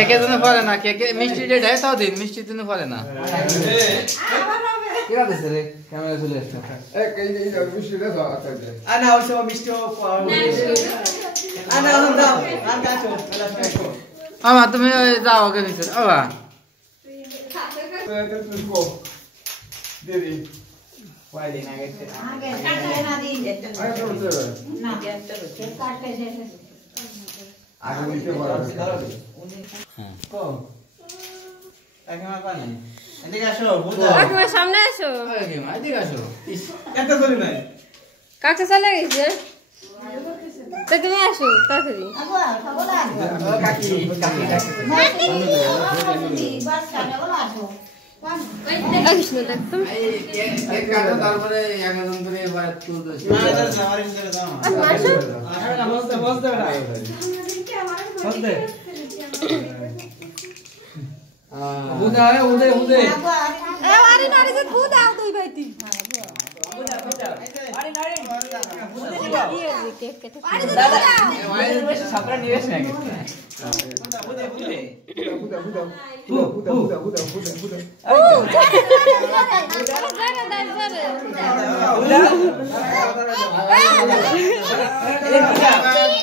কে জন্য ফলে না কে মিষ্টি যে ঢাই তাও দিন মিষ্টি জন্য ফলে না কি রাখছে রে ক্যামেরা চলে আসছে এই মিষ্টি রে দাও আচ্ছা আনা ওসব মিষ্টি আনা দাও আর কাছো আমা তুমি যাও ওকে দিছ বাবা দিদি কয় দিন আগে আগে কাটলে না দিই না দেখতে হচ্ছে কাটতে শেষে আগে নিতে পারো হ্যাঁ কো কাকিমা কোন এদিকে আসো বুঝা কাকিমা সামনে আসো আগে মা এদিকে আসো এত চলি নাই কাকা চলে গেছে তো তুমি আসো তাড়াতাড়ি আগো সবলা ও কাকি কাকি মাটি বাস কাটে বলা আসো কৃষ্ণ দেখতাম এক কাটো তারপরে একজন করে এবার তুলতেছি না এটা আমার ভিতরে দাও আসো আসো না বসতে বসতে না বসতে বুঝা হয় উদে উদে আগো এ আরে নারে যে ভূত আও তুই ভাইতি আরে নারে ইয়ে কেক কেটে দাদা ওই বেশি ছাপরা নিবেশ না বুঝে বুঝে বুদা ও জানা দাই জানা বুঝা